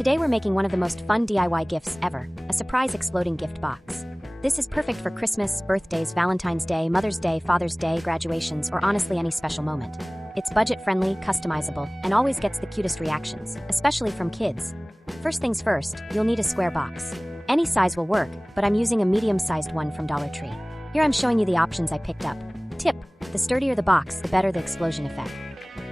Today we're making one of the most fun DIY gifts ever, a surprise exploding gift box. This is perfect for Christmas, birthdays, Valentine's Day, Mother's Day, Father's Day, graduations, or honestly any special moment. It's budget-friendly, customizable, and always gets the cutest reactions, especially from kids. First things first, you'll need a square box. Any size will work, but I'm using a medium-sized one from Dollar Tree. Here I'm showing you the options I picked up. Tip: the sturdier the box, the better the explosion effect.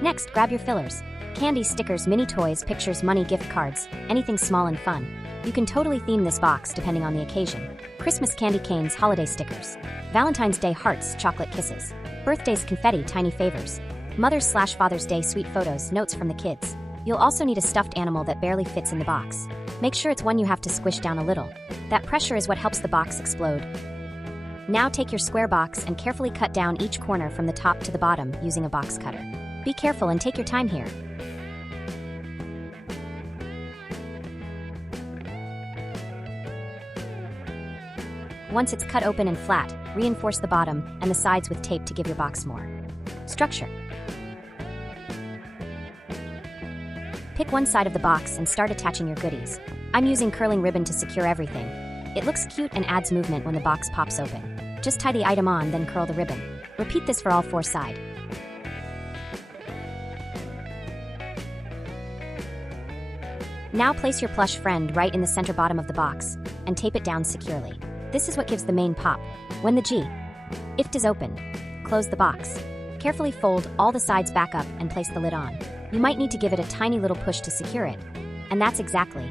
Next, grab your fillers. Candy, stickers, mini toys, pictures, money, gift cards, anything small and fun. You can totally theme this box depending on the occasion. Christmas candy canes, holiday stickers. Valentine's Day hearts, chocolate kisses. Birthdays confetti, tiny favors. Mother's/Father's Day sweet photos, notes from the kids. You'll also need a stuffed animal that barely fits in the box. Make sure it's one you have to squish down a little. That pressure is what helps the box explode. Now take your square box and carefully cut down each corner from the top to the bottom using a box cutter. Be careful and take your time here. Once it's cut open and flat, reinforce the bottom and the sides with tape to give your box more structure. Pick one side of the box and start attaching your goodies. I'm using curling ribbon to secure everything. It looks cute and adds movement when the box pops open. Just tie the item on, then curl the ribbon. Repeat this for all four sides. Now place your plush friend right in the center bottom of the box and tape it down securely. This is what gives the main pop. When the gift is open, close the box. Carefully fold all the sides back up and place the lid on. You might need to give it a tiny little push to secure it. And that's exactly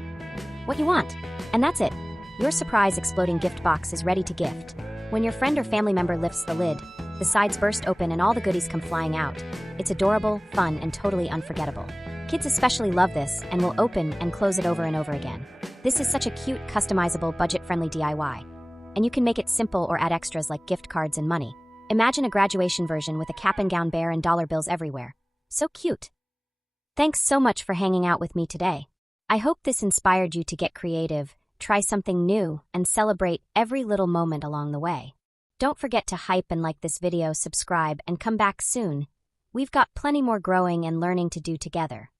what you want. And that's it. Your surprise exploding gift box is ready to gift. When your friend or family member lifts the lid, the sides burst open and all the goodies come flying out. It's adorable, fun, and totally unforgettable. Kids especially love this and will open and close it over and over again. This is such a cute, customizable, budget-friendly DIY. And you can make it simple or add extras like gift cards and money. Imagine a graduation version with a cap and gown bear and dollar bills everywhere. So cute. Thanks so much for hanging out with me today. I hope this inspired you to get creative, try something new, and celebrate every little moment along the way. Don't forget to hype and like this video, subscribe, and come back soon. We've got plenty more growing and learning to do together.